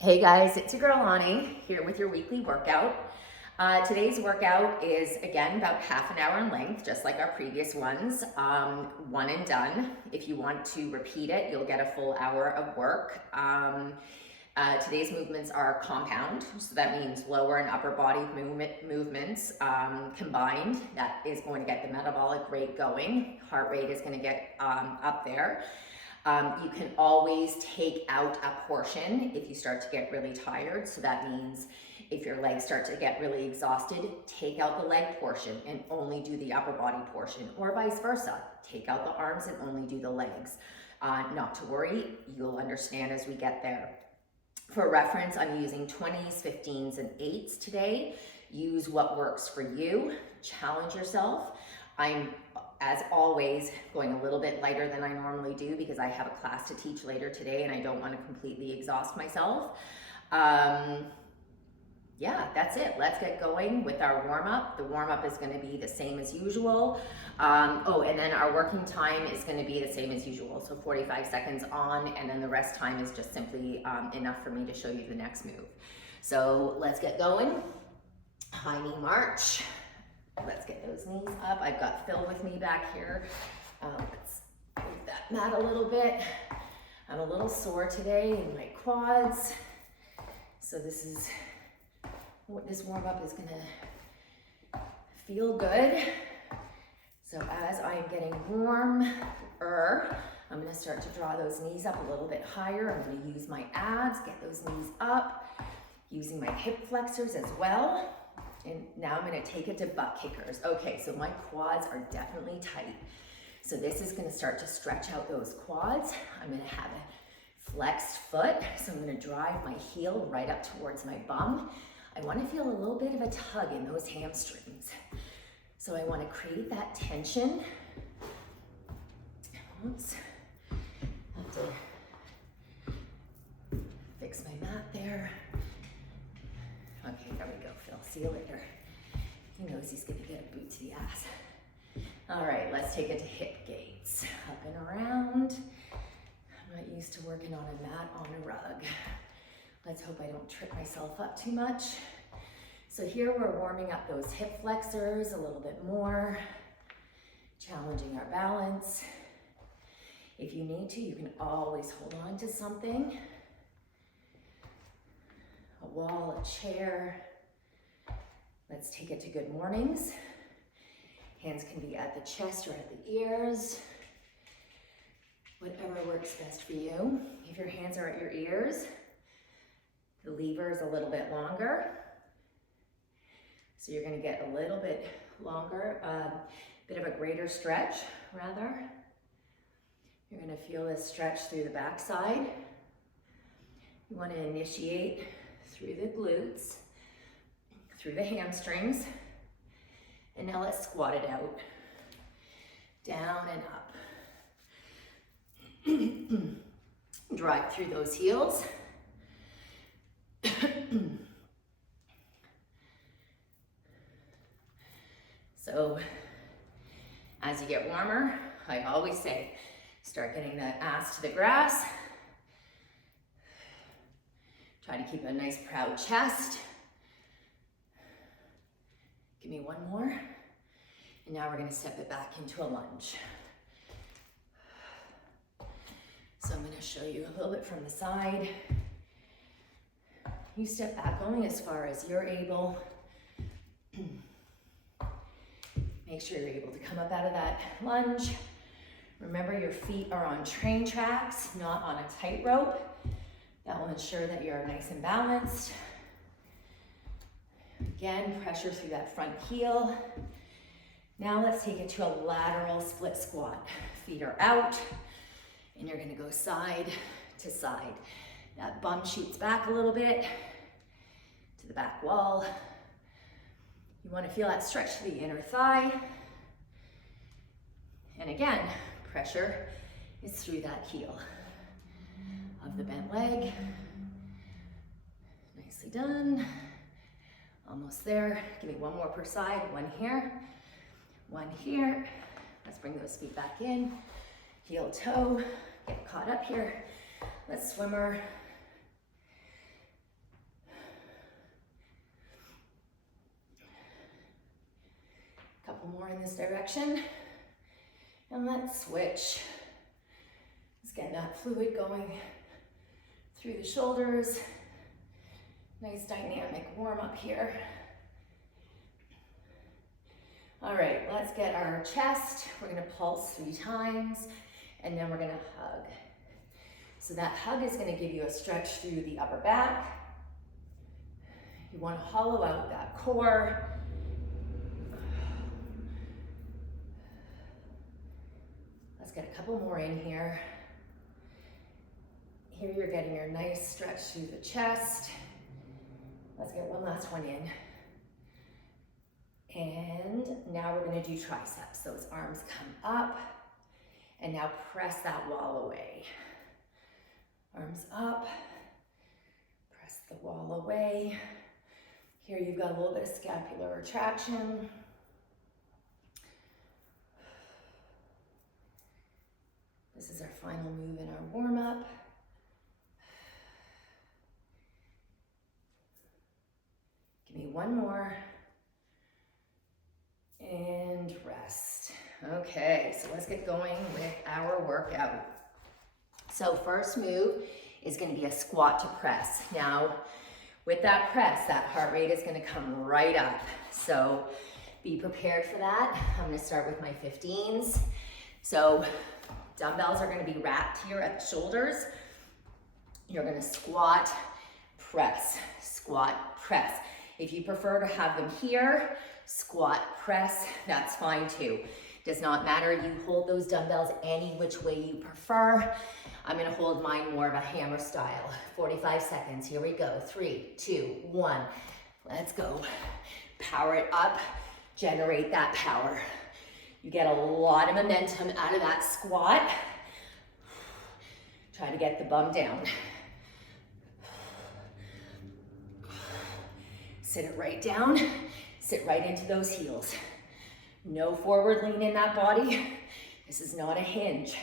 Hey guys, it's your girl Ani here with your weekly workout. Today's workout is again about half an hour in length, just like our previous ones. One and done. If you want to repeat it, you'll get a full hour of work. Today's movements are compound, so that means lower and upper body movements combined. That is going to get the metabolic rate going. Heart rate is going to get up there. You can always take out a portion if you start to get really tired. So that means if your legs start to get really exhausted, take out the leg portion and only do the upper body portion, or vice versa. Take out the arms and only do the legs. Not to worry, you'll understand as we get there. For reference, I'm using 20s, 15s, and 8s today. Use what works for you. Challenge yourself. I'm, as always, going a little bit lighter than I normally do because I have a class to teach later today and I don't want to completely exhaust myself. Yeah, that's it. Let's get going with our warm-up. The warm-up is going to be the same as usual. And then our working time is going to be the same as usual. So 45 seconds on, and then the rest time is just simply enough for me to show you the next move. So let's get going. High knee march. Let's get those knees up. I've got Phil with me back here. Let's move that mat a little bit. I'm a little sore today in my quads. So this warm-up is gonna feel good. So as I'm getting warmer, I'm gonna start to draw those knees up a little bit higher. I'm gonna use my abs, get those knees up, using my hip flexors as well. And now I'm gonna take it to butt kickers. Okay, so my quads are definitely tight. So this is gonna start to stretch out those quads. I'm gonna have a flexed foot. So I'm gonna drive my heel right up towards my bum. I want to feel a little bit of a tug in those hamstrings. So I want to create that tension. Oops. Have to fix my mat there. Okay, there we go, Phil. See you later. He knows he's going to get a boot to the ass. All right, let's take it to hip gates. Up and around. I'm not used to working on a mat on a rug. Let's hope I don't trip myself up too much. So here we're warming up those hip flexors a little bit more, challenging our balance. If you need to, you can always hold on to something. A wall, a chair. Let's take it to good mornings. Hands can be at the chest or at the ears. Whatever works best for you. If your hands are at your ears, the lever is a little bit longer. So you're gonna get a little bit longer, bit of a greater stretch, rather. You're gonna feel this stretch through the backside. You wanna initiate through the glutes, through the hamstrings, and now let's squat it out. Down and up. Drive through those heels. So as you get warmer, I always say, start getting that ass to the grass. Try to keep a nice proud chest. Give me one more. And now we're gonna step it back into a lunge. So I'm gonna show you a little bit from the side. You step back only as far as you're able. Make sure you're able to come up out of that lunge. Remember, your feet are on train tracks, not on a tightrope. That will ensure that you're nice and balanced. Again, pressure through that front heel. Now let's take it to a lateral split squat. Feet are out, and you're gonna go side to side. That bum shoots back a little bit to the back wall. You want to feel that stretch to the inner thigh. And again, pressure is through that heel of the bent leg. Nicely done. Almost there. Give me one more per side. One here, one here. Let's bring those feet back in. Heel toe, get caught up here. Let's swimmer. couple more in this direction. And let's switch. Let's get that fluid going through the shoulders. Nice dynamic warm up here. All right, let's get our chest. We're gonna pulse 3 times, and then we're gonna hug. So that hug is gonna give you a stretch through the upper back. You wanna hollow out that core. Let's get a couple more in here. Here you're getting your nice stretch through the chest. Let's get one last one in. And now we're gonna do triceps. Those arms come up, and now press that wall away. Arms up, press the wall away. Here you've got a little bit of scapular retraction. This is our final move in our warm-up. Give me one more. And rest. Okay, so let's get going with our workout. So first move is going to be a squat to press. Now, with that press, that heart rate is going to come right up. So be prepared for that. I'm going to start with my 15s. So dumbbells are going to be wrapped here at the shoulders. You're going to squat, press, squat, press. If you prefer to have them here, squat, press, that's fine too. Does not matter, you hold those dumbbells any which way you prefer. I'm gonna hold mine more of a hammer style. 45 seconds, here we go. 3, 2, 1, let's go. Power it up, generate that power. You get a lot of momentum out of that squat. Try to get the bum down. Sit it right down. Sit right into those heels. No forward lean in that body. This is not a hinge.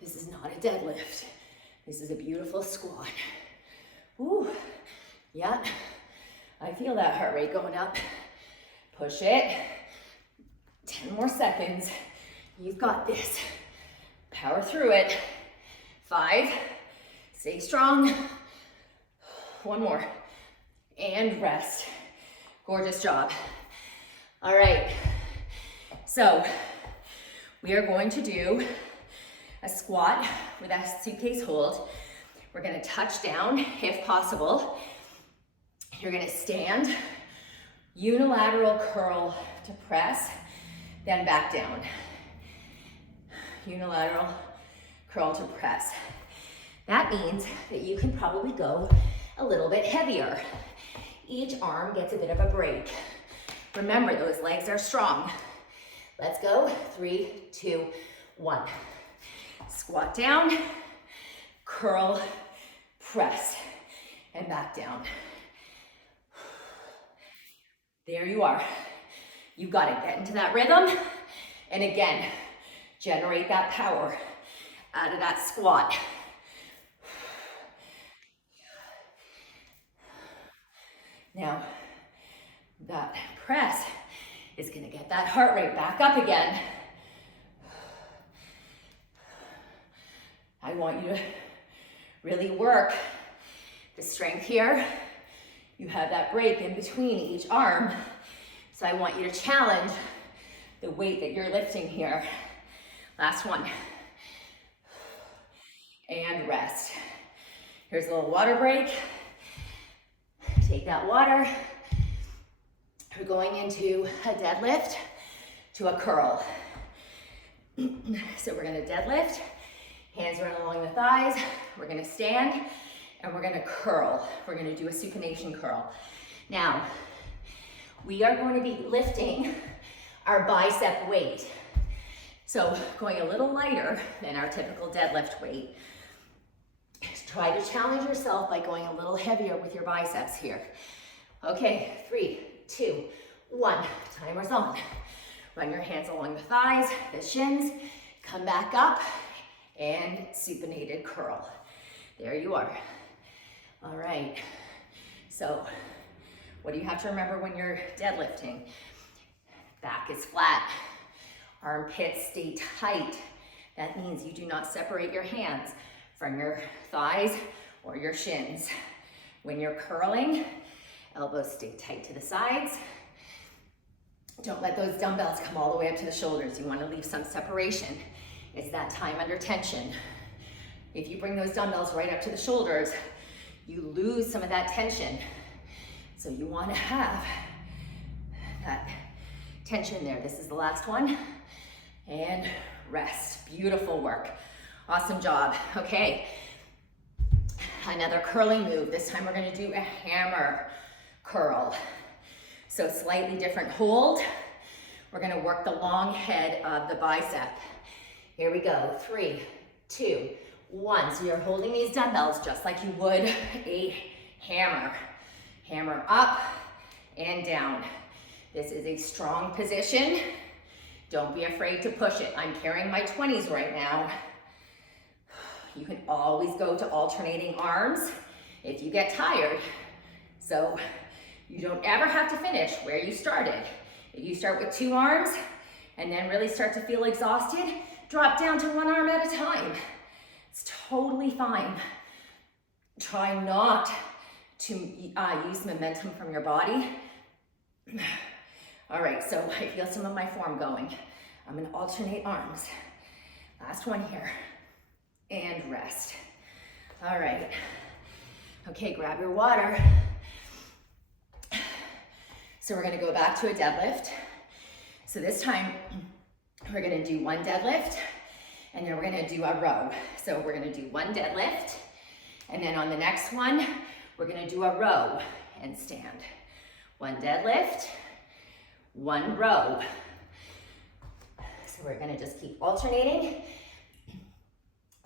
This is not a deadlift. This is a beautiful squat. Ooh, yeah. I feel that heart rate going up. Push it. 10 more seconds. You've got this. Power through it. 5. Stay strong. 1 more. And rest. Gorgeous job. All right, so we are going to do a squat with a suitcase hold. We're gonna touch down if possible. You're gonna stand, unilateral curl to press, then back down. Unilateral curl to press. That means that you can probably go a little bit heavier. Each arm gets a bit of a break. Remember, those legs are strong. Let's go. 3, 2, 1. Squat down, curl, press, and back down. There you are. You got it. Get into that rhythm. And again, generate that power out of that squat. Now, that press is gonna get that heart rate back up again. I want you to really work the strength here. You have that break in between each arm. So I want you to challenge the weight that you're lifting here. Last one. And rest. Here's a little water break. Take that water. We're going into a deadlift to a curl. So we're gonna deadlift, hands run along the thighs. We're gonna stand and we're gonna curl. We're gonna do a supination curl. Now, we are going to be lifting our bicep weight. So going a little lighter than our typical deadlift weight. Try to challenge yourself by going a little heavier with your biceps here. Okay, 3, 2, 1, timer's on. Run your hands along the thighs, the shins, come back up, and supinated curl. There you are. All right, so what do you have to remember when you're deadlifting? Back is flat. Armpits stay tight. That means you do not separate your hands from your thighs or your shins. When you're curling, elbows stay tight to the sides. Don't let those dumbbells come all the way up to the shoulders. You want to leave some separation. It's that time under tension. If you bring those dumbbells right up to the shoulders, you lose some of that tension. So you want to have that tension there. This is the last one. And rest. Beautiful work. Awesome job. Okay. Another curling move. This time we're going to do a hammer curl. So slightly different hold. We're going to work the long head of the bicep. Here we go. 3, 2, 1. So you're holding these dumbbells just like you would a hammer. Hammer up and down. This is a strong position. Don't be afraid to push it. I'm carrying my 20s right now. You can always go to alternating arms if you get tired. So you don't ever have to finish where you started. If you start with 2 arms and then really start to feel exhausted, drop down to 1 arm at a time. It's totally fine. Try not to use momentum from your body. All right, so I feel some of my form going. I'm gonna alternate arms. Last one here. And rest. All right. Okay, grab your water. So we're gonna go back to a deadlift. So this time, we're gonna do 1 deadlift, and then we're gonna do a row. So we're gonna do 1 deadlift, and then on the next one, we're gonna do a row and stand. 1 deadlift, 1 row. So we're gonna just keep alternating.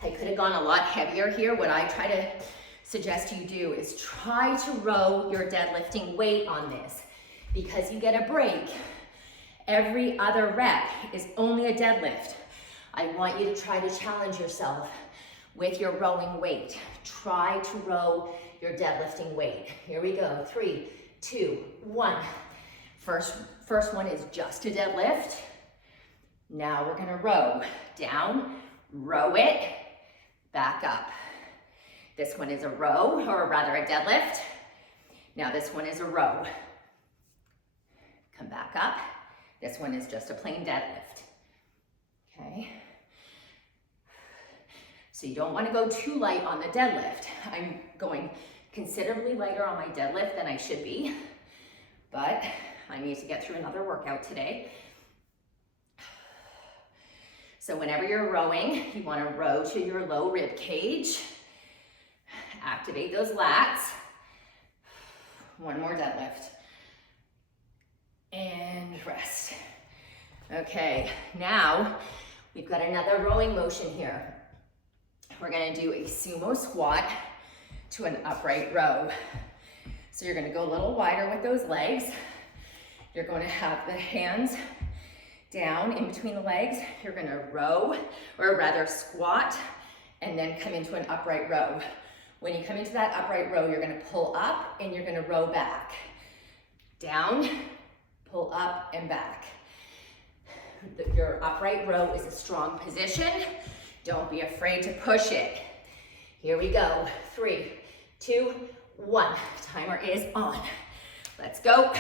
I could have gone a lot heavier here. What I try to suggest you do is try to row your deadlifting weight on this, because you get a break. Every other rep is only a deadlift. I want you to try to challenge yourself with your rowing weight. Try to row your deadlifting weight. Here we go. 3, 2, 1. First one is just a deadlift. Now we're gonna row. Down, row it, back up. This one is a row, or rather a deadlift. Now this one is a row. Come back up. This one is just a plain deadlift. Okay. So you don't want to go too light on the deadlift. I'm going considerably lighter on my deadlift than I should be, but I need to get through another workout today. So whenever you're rowing, you want to row to your low rib cage. Activate those lats. 1 more deadlift. And rest. Okay, now we've got another rowing motion here. We're gonna do a sumo squat to an upright row. So you're gonna go a little wider with those legs. You're going to have the hands down in between the legs. You're gonna row, or rather squat, and then come into an upright row. When you come into that upright row, you're gonna pull up and you're gonna row back. Down, pull up and back. Your upright row is a strong position. Don't be afraid to push it. Here we go. 3, 2, 1. Timer is on. Let's go.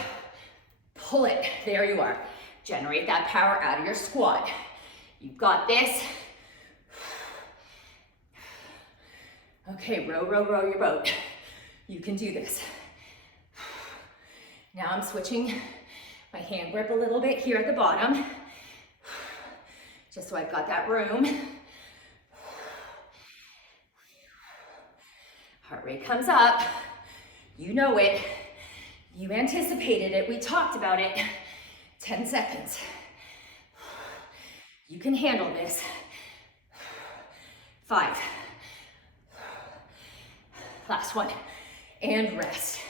Pull it. There you are. Generate that power out of your squat. You've got this. Okay, row, row, row your boat. You can do this. Now I'm switching my hand grip a little bit here at the bottom, just so I've got that room. Heart rate comes up. You know it. You anticipated it. We talked about it. 10 seconds. You can handle this. 5. Last one. And rest.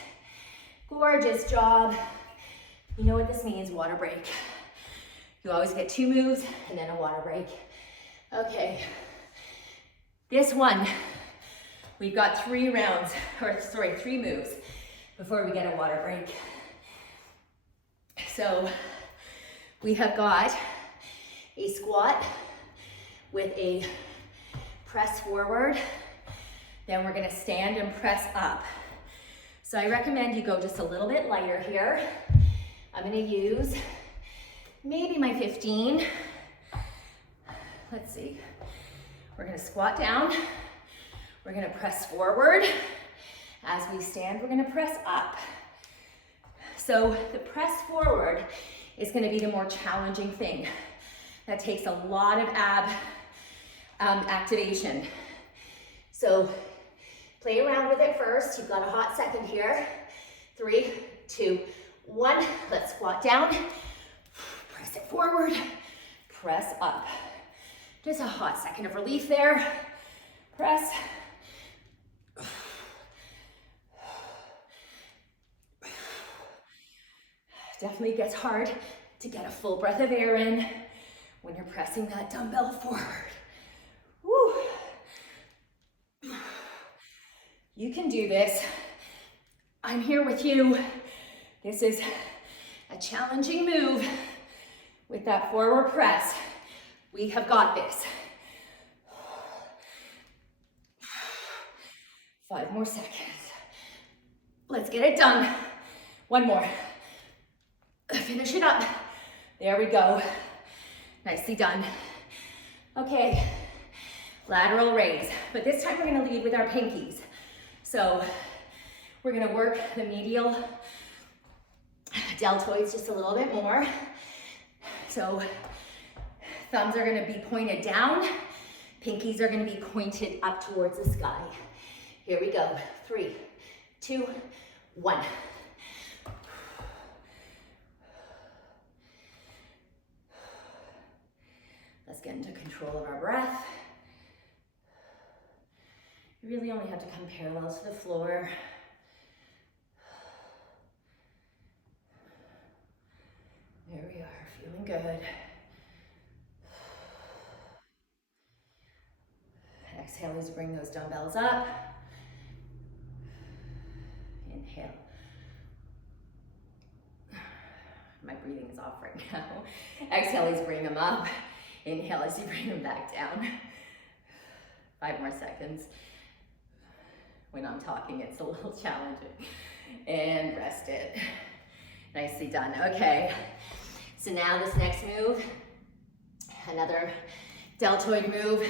Gorgeous job. You know what this means, water break. You always get 2 moves and then a water break. Okay. This one, we've got 3 moves before we get a water break. So We have got a squat with a press forward. Then we're gonna stand and press up. So I recommend you go just a little bit lighter here. I'm gonna use maybe my 15. Let's see. We're gonna squat down. We're gonna press forward. As we stand, we're gonna press up. So the press forward is gonna be the more challenging thing. That takes a lot of ab activation. So play around with it first. You've got a hot second here. 3, 2, 1. Let's squat down. Press it forward. Press up. Just a hot second of relief there. Press. Definitely gets hard to get a full breath of air in when you're pressing that dumbbell forward. Woo. You can do this. I'm here with you. This is a challenging move with that forward press. We have got this. 5 more seconds. Let's get it done. 1 more. Finish it up. There we go. Nicely done. Okay, lateral raise. But this time we're gonna lead with our pinkies. So we're gonna work the medial deltoids just a little bit more. So thumbs are gonna be pointed down. Pinkies are gonna be pointed up towards the sky. Here we go. 3, 2, 1. Let's get into control of our breath. You really only have to come parallel to the floor. There we are, feeling good. Exhale as you bring those dumbbells up. Inhale. My breathing is off right now. Exhale as you bring them up. Inhale as you bring them back down. 5 more seconds. When I'm talking, it's a little challenging. And rest it. Nicely done. Okay. So now this next move, another deltoid move.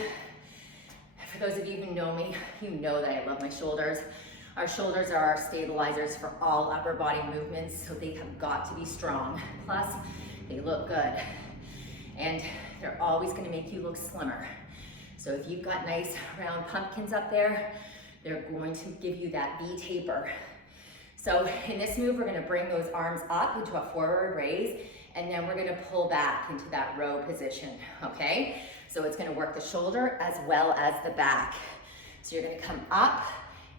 For those of you who know me, you know that I love my shoulders. Our shoulders are our stabilizers for all upper body movements, so they have got to be strong. Plus, they look good. And they're always gonna make you look slimmer. So if you've got nice round pumpkins up there, they're going to give you that V taper. So in this move, we're gonna bring those arms up into a forward raise, and then we're gonna pull back into that row position, okay? So it's gonna work the shoulder as well as the back. So you're gonna come up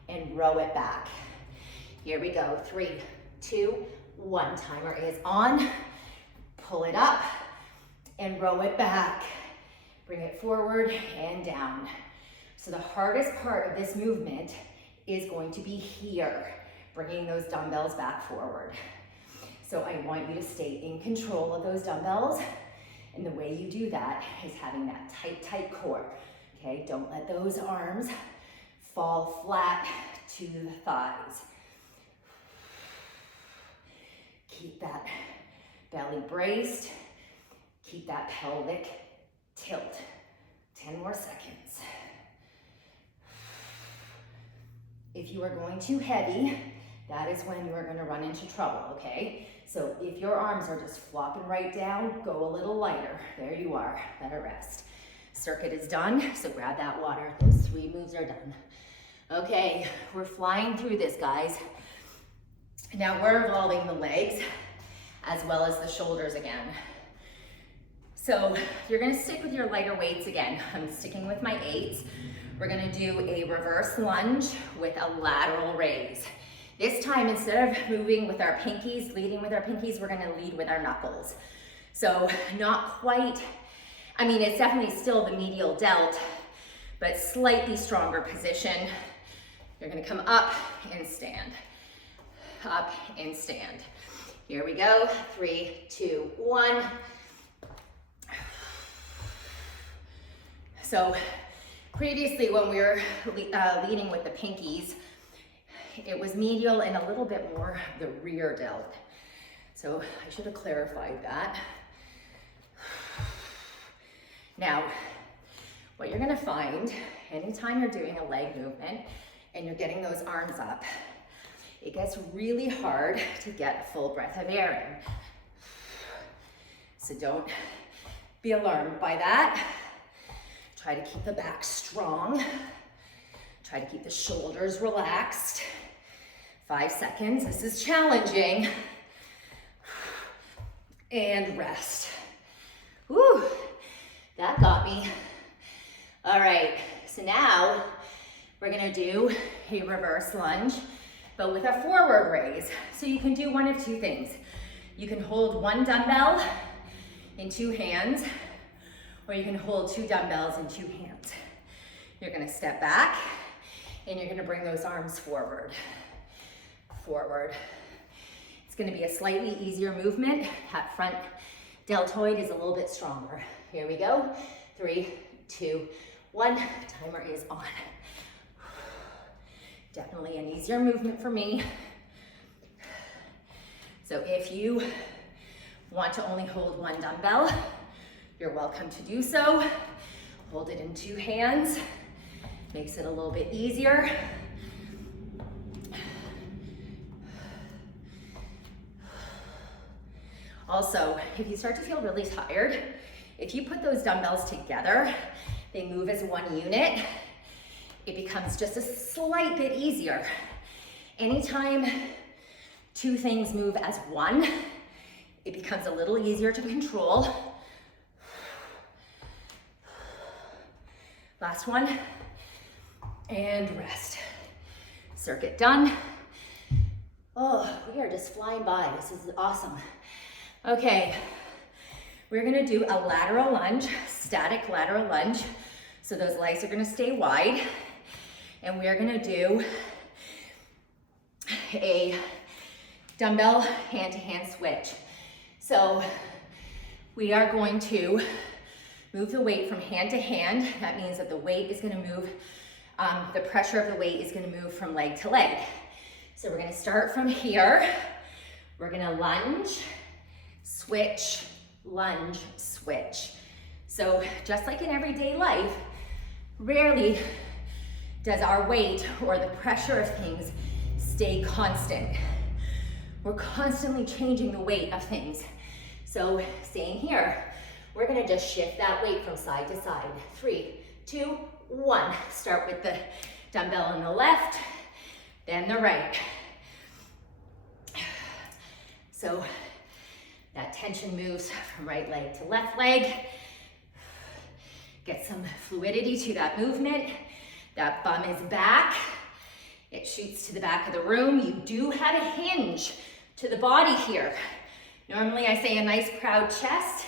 and row it back. Here we go, 3, 2, 1. Timer is on. Pull it up and row it back. Bring it forward and down. So the hardest part of this movement is going to be here, bringing those dumbbells back forward. So I want you to stay in control of those dumbbells. And the way you do that is having that tight core, okay? Don't let those arms fall flat to the thighs. Keep that belly braced. Keep that pelvic tilt. 10 more seconds. If you are going too heavy, that is when you are going to run into trouble, okay? So if your arms are just flopping right down, go a little lighter. There you are, let it rest. Circuit is done, so grab that water. Those 3 moves are done. Okay, we're flying through this, guys. Now we're involving the legs as well as the shoulders again. So you're gonna stick with your lighter weights again. I'm sticking with my 8s. We're gonna do a reverse lunge with a lateral raise. This time, instead of moving with our pinkies, leading with our pinkies, we're gonna lead with our knuckles. So not quite, I mean, it's definitely still the medial delt, but slightly stronger position. You're gonna come up and stand. Up and stand. Here we go, 3, 2, 1. So previously when we were leading with the pinkies, it was medial and a little bit more the rear delt. So I should have clarified that. Now, what you're gonna find anytime you're doing a leg movement and you're getting those arms up, it gets really hard to get a full breath of air in. So don't be alarmed by that. Try to keep the back strong. Try to keep the shoulders relaxed. 5 seconds, this is challenging. And rest. Whew, that got me. All right, so now we're gonna do a reverse lunge, but with a forward raise. So you can do one of two things. You can hold one dumbbell in 2 hands, or you can hold 2 dumbbells in 2 hands. You're gonna step back, and you're gonna bring those arms forward. Forward. It's gonna be a slightly easier movement. That front deltoid is a little bit stronger. Here we go. 3, 2, 1. Timer is on. Definitely an easier movement for me. So if you want to only hold 1 dumbbell, you're welcome to do so. Hold it in 2 hands. Makes it a little bit easier. Also, if you start to feel really tired, if you put those dumbbells together, they move as one unit, it becomes just a slight bit easier. Anytime 2 things move as one, it becomes a little easier to control. Last one, and rest. Circuit done. Oh, we are just flying by. This is awesome. Okay, we're gonna do a lateral lunge, static lateral lunge. So those legs are gonna stay wide. And we're gonna do a dumbbell hand-to-hand switch. So we are going to move the weight from hand to hand. That means that the weight is gonna move, the pressure of the weight is gonna move from leg to leg. So we're gonna start from here. We're gonna lunge, switch, lunge, switch. So just like in everyday life, rarely does our weight or the pressure of things stay constant. We're constantly changing the weight of things. So staying here, we're gonna just shift that weight from side to side. 3, 2, 1. Start with the dumbbell on the left, then the right. So that tension moves from right leg to left leg. Get some fluidity to that movement. That bum is back. It shoots to the back of the room. You do have a hinge to the body here. Normally I say a nice proud chest.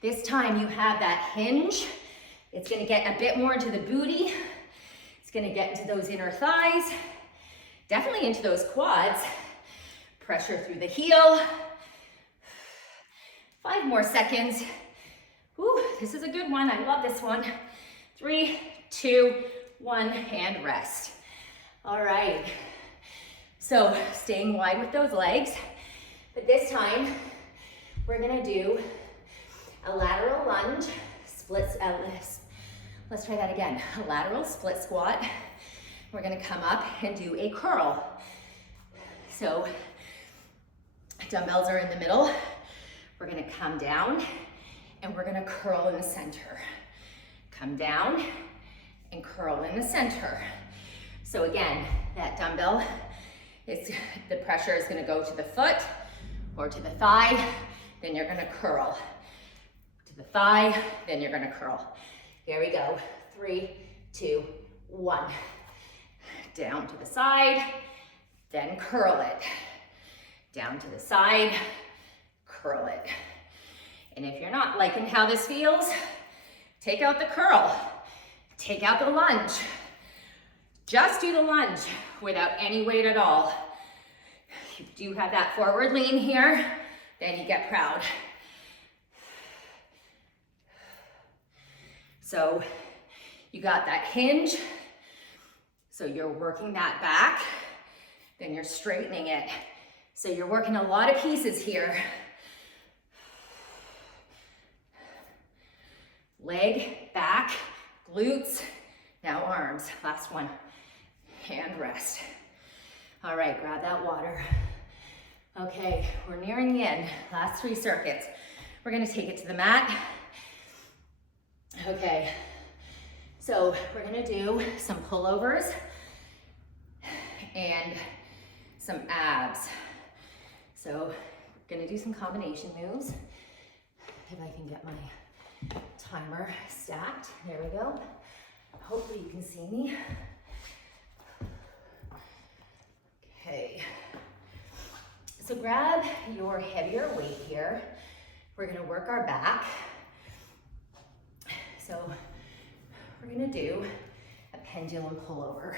This time you have that hinge. It's gonna get a bit more into the booty. It's gonna get into those inner thighs. Definitely into those quads. Pressure through the heel. 5 more seconds. Ooh, this is a good one. I love this one. 3, 2, 1, and rest. All right. So staying wide with those legs, but this time we're gonna do a lateral lunge, splits. Let's try that again. A lateral split squat. We're gonna come up and do a curl. So dumbbells are in the middle. We're gonna come down and we're gonna curl in the center. Come down and curl in the center. So again, that dumbbell, the pressure is gonna go to the foot or to the thigh, then you're gonna curl. To the thigh, then you're gonna curl. Here we go. 3, 2, 1. Down to the side, then curl it. Down to the side, curl it. And if you're not liking how this feels, take out the curl. Take out the lunge. Just do the lunge without any weight at all. You do have that forward lean here, then you get proud. You got that hinge. So you're working that back, then you're straightening it. So you're working a lot of pieces here. Leg, back, glutes, now arms. Last one, and rest. All right, grab that water. Okay, we're nearing the end. Last 3 circuits. We're gonna take it to the mat. Okay, so we're gonna do some pullovers and some abs. So we're gonna do some combination moves. If I can get my timer stacked. There we go. Hopefully you can see me. Okay. So grab your heavier weight here. We're gonna work our back. So we're gonna do a pendulum pullover.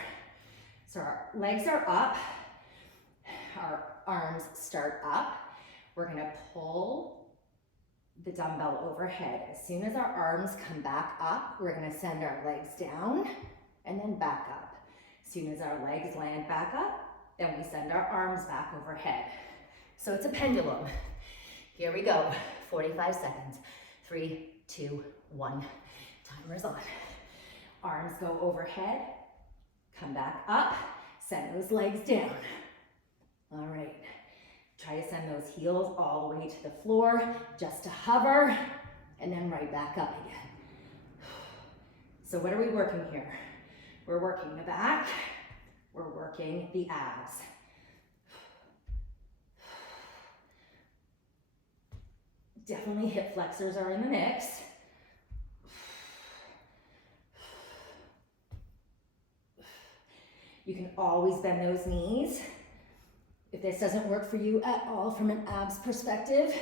So our legs are up, our arms start up. We're gonna pull the dumbbell overhead. As soon as our arms come back up, we're gonna send our legs down and then back up. As soon as our legs land back up, then we send our arms back overhead. So it's a pendulum. Here we go, 45 seconds. 3, 2, 1. Timer's on. Arms go overhead, come back up, send those legs down. All right, try to send those heels all the way to the floor, just to hover, and then right back up again. So what are we working here? We're working the back, we're working the abs. Definitely hip flexors are in the mix. You can always bend those knees. If this doesn't work for you at all from an abs perspective,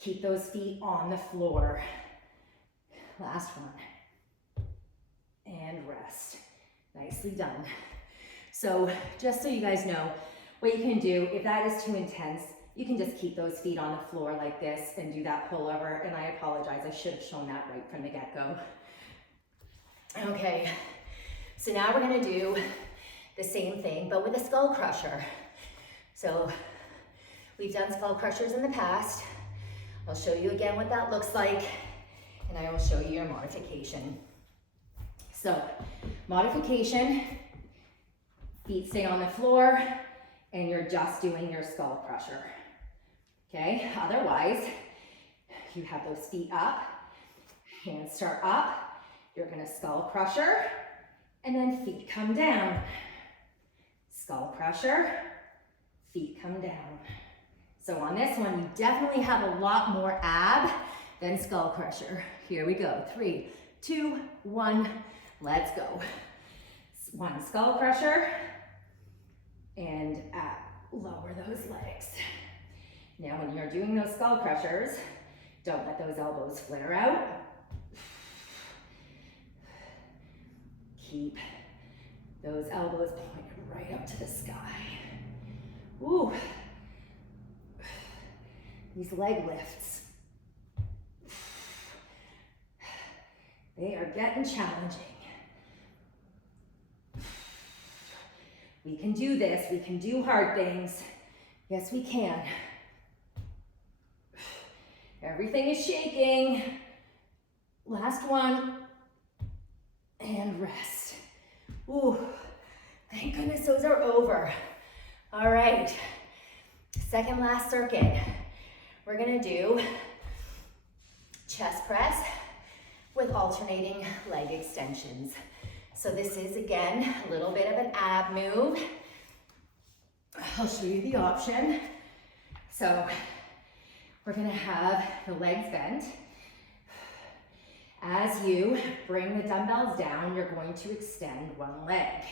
keep those feet on the floor. Last one. And rest. Nicely done. So just so you guys know, what you can do, if that is too intense, you can just keep those feet on the floor like this and do that pullover. And I apologize, I should have shown that right from the get-go. Okay, so now we're gonna do the same thing, but with a skull crusher. So we've done skull crushers in the past. I'll show you again what that looks like, and I will show you your modification. So modification, feet stay on the floor, and you're just doing your skull crusher. Okay, otherwise, you have those feet up, hands start up, you're gonna skull crusher, and then feet come down. Skull crusher, feet come down. So on this one, you definitely have a lot more ab than skull crusher. Here we go, 3, 2, 1, let's go. 1 skull crusher, and lower those legs. Now when you're doing those skull crushers, don't let those elbows flare out. Keep those elbows pointed right up to the sky. Ooh. These leg lifts, they are getting challenging. We can do this, we can do hard things. Yes, we can. Everything is shaking. Last one, and rest. Ooh, thank goodness those are over. All right, second last circuit. We're gonna do chest press with alternating leg extensions. So this is, again, a little bit of an ab move. I'll show you the option. So we're gonna have the legs bent. As you bring the dumbbells down, you're going to extend one leg.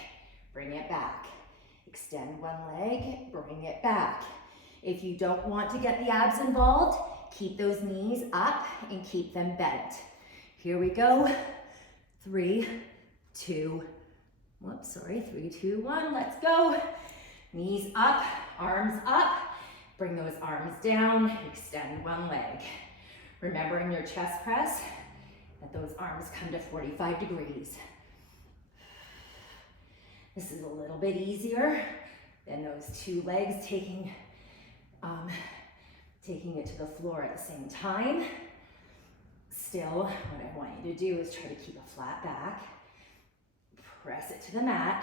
Bring it back. Extend one leg, bring it back. If you don't want to get the abs involved, keep those knees up and keep them bent. Here we go. 3, 2, 1, let's go. Knees up, arms up. Bring those arms down, extend one leg. Remember in your chest press, Let those arms come to 45 degrees. This is a little bit easier than those two legs taking it to the floor at the same time. Still, what I want you to do is try to keep a flat back. Press it to the mat.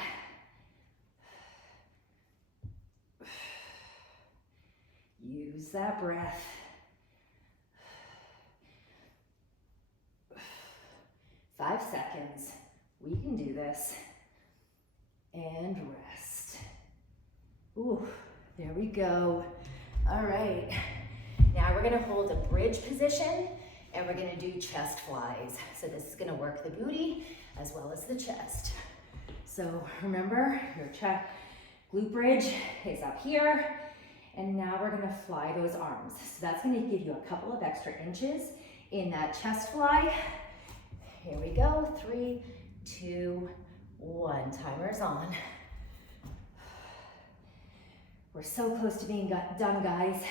Use that breath. 5 seconds. We can do this. And rest. Ooh, there we go. All right. Now we're gonna hold a bridge position and we're gonna do chest flies. So this is gonna work the booty as well as the chest. So remember, your glute bridge is up here, and now we're gonna fly those arms. So that's gonna give you a couple of extra inches in that chest fly. Here we go, 3, 2, 1, timer's on. We're so close to being done, guys.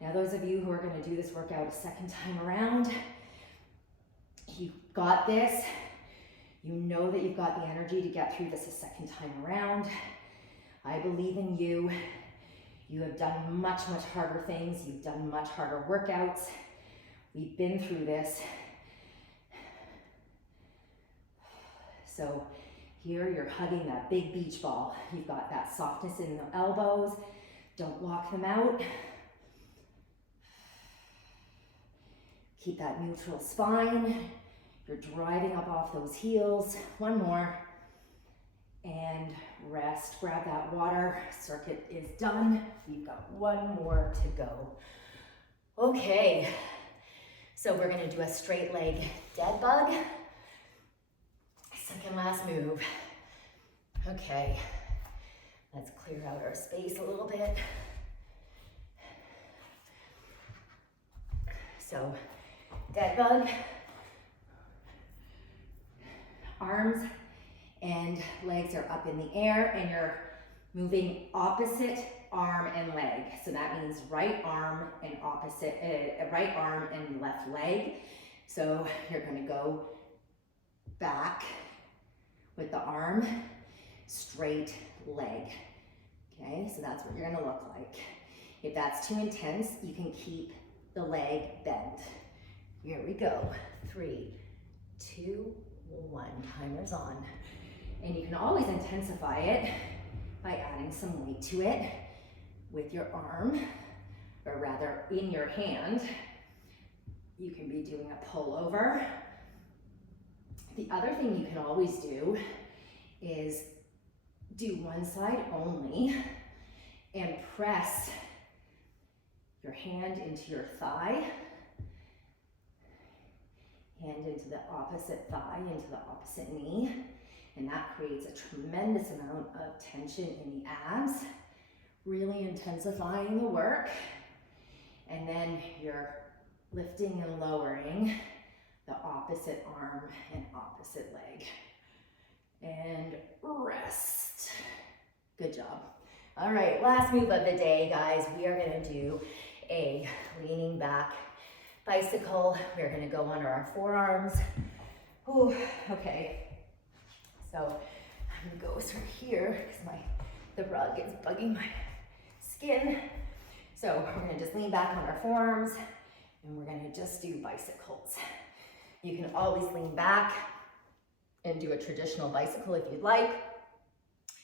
Now those of you who are gonna do this workout a second time around, you got this. You know that you've got the energy to get through this a second time around. I believe in you. You have done much, much harder things. You've done much harder workouts. We've been through this. So here you're hugging that big beach ball. You've got that softness in the elbows. Don't lock them out. Keep that neutral spine. You're driving up off those heels. One more. And rest. Grab that water. Circuit is done. We've got one more to go. Okay. So we're gonna do a straight leg dead bug. Second last move. Okay, let's clear out our space a little bit. So, dead bug, arms and legs are up in the air, and you're moving opposite arm and leg. So that means right arm and right arm and left leg. So you're gonna go back with the arm, straight leg. Okay, so that's what you're gonna look like. If that's too intense, you can keep the leg bent. Here we go. 3, 2, 1. Timer's on. And you can always intensify it by adding some weight to it with your arm, or rather in your hand. You can be doing a pullover. The other thing you can always do is do one side only and press your hand into your thigh, hand into the opposite thigh, into the opposite knee, and that creates a tremendous amount of tension in the abs, really intensifying the work. And then you're lifting and lowering the opposite arm and opposite leg. And rest. Good job. All right, last move of the day, guys. We are gonna do a leaning back bicycle. We're gonna go under our forearms. Ooh, okay. So I'm gonna go through here because the rug is bugging my skin. So we're gonna just lean back on our forearms and we're gonna just do bicycles. You can always lean back and do a traditional bicycle if you'd like.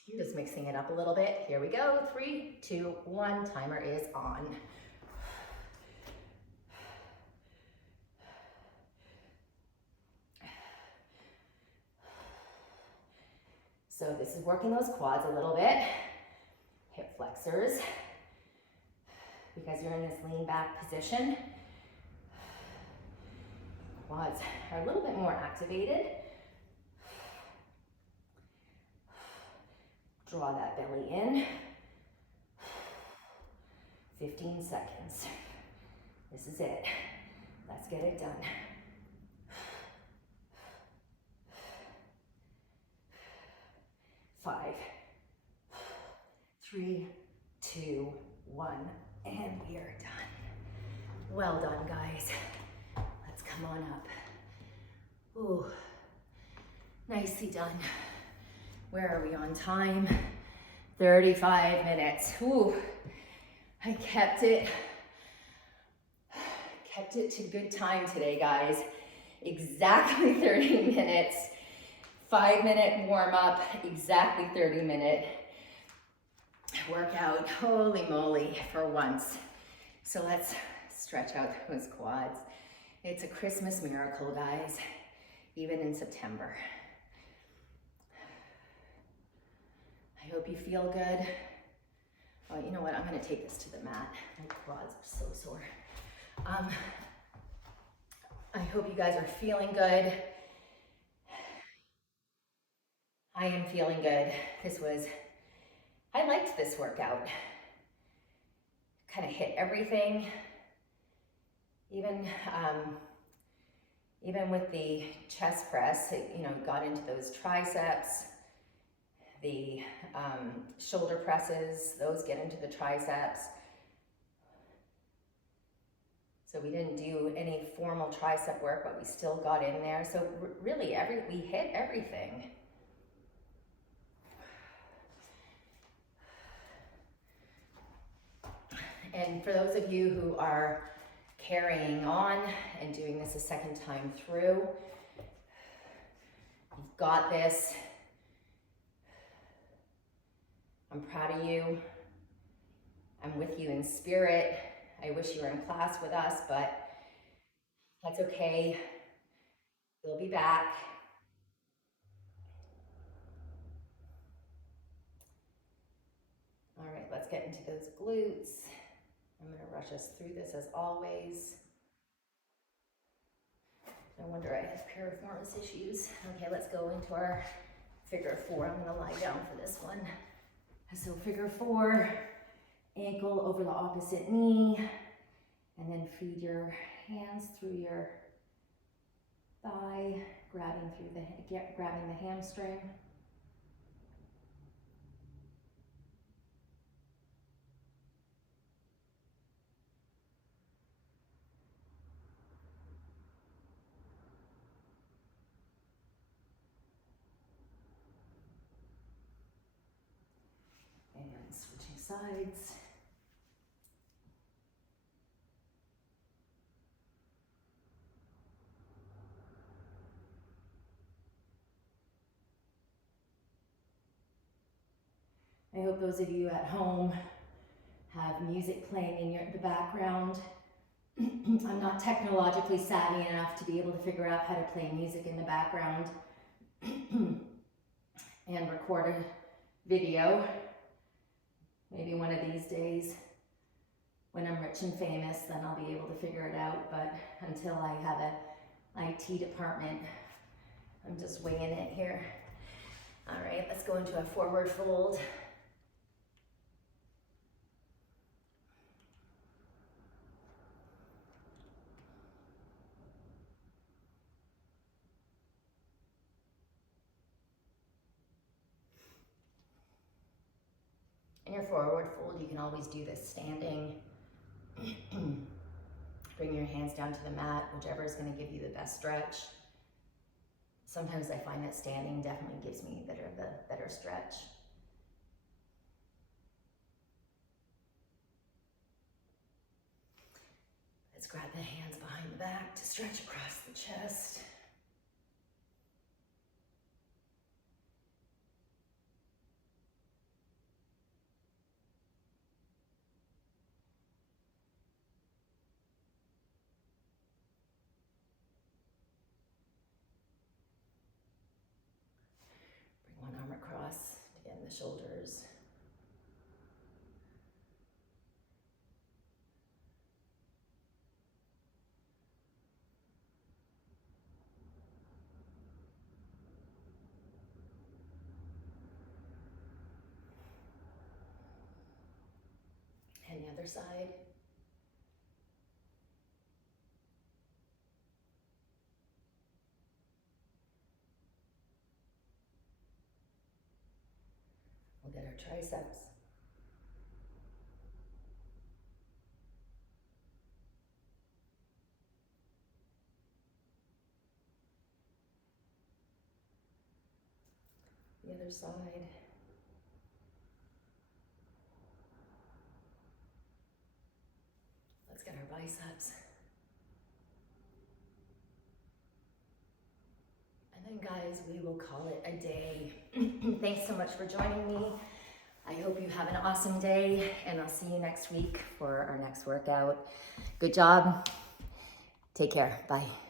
You're just mixing it up a little bit. Here we go. 3, 2, 1. Timer is on. So this is working those quads a little bit. Hip flexors. Because you're in this lean back position, quads are a little bit more activated. Draw that belly in. 15 seconds. This is it. Let's get it done. 5, 3, 2, 1, and we are done. Well done, guys. Let's come on up. Ooh, nicely done. Where are we on time? 35 minutes. Ooh, I kept it to good time today, guys. Exactly 30 minutes. 5-minute warm up, exactly 30-minute workout. Holy moly, for once. So let's stretch out those quads. It's a Christmas miracle, guys, even in September. I hope you feel good. Oh, you know what? I'm gonna take this to the mat. My quads are so sore. I hope you guys are feeling good. I am feeling good. I liked this workout. Kind of hit everything. Even with the chest press, it, got into those triceps. The shoulder presses, those get into the triceps. So we didn't do any formal tricep work, but we still got in there. So really, we hit everything. And for those of you who are carrying on and doing this a second time through, you've got this. I'm proud of you. I'm with you in spirit. I wish you were in class with us, but that's okay. You'll be back. All right, let's get into those glutes. I'm gonna rush us through this as always. No wonder I have piriformis issues. Okay, let's go into our figure 4. I'm gonna lie down for this one. So figure 4, ankle over the opposite knee, and then feed your hands through your thigh, grabbing the hamstring. And switching sides. I hope those of you at home have music playing in the background. I'm not technologically savvy enough to be able to figure out how to play music in the background and record a video. Maybe one of these days when I'm rich and famous, then I'll be able to figure it out. But until I have an IT department, I'm just winging it here. All right, let's go into a forward fold. In your forward fold, you can always do this standing. Bring your hands down to the mat, whichever is going to give you the best stretch. Sometimes I find that standing definitely gives me the better stretch. Let's grab the hands behind the back to stretch across the chest. Bring one arm across to get in the shoulders. And the other side. We'll get our triceps. the other side. Let's get our biceps. And then guys, we will call it a day. Thanks so much for joining me. I hope you have an awesome day, and I'll see you next week for our next workout. Good job. Take care. Bye.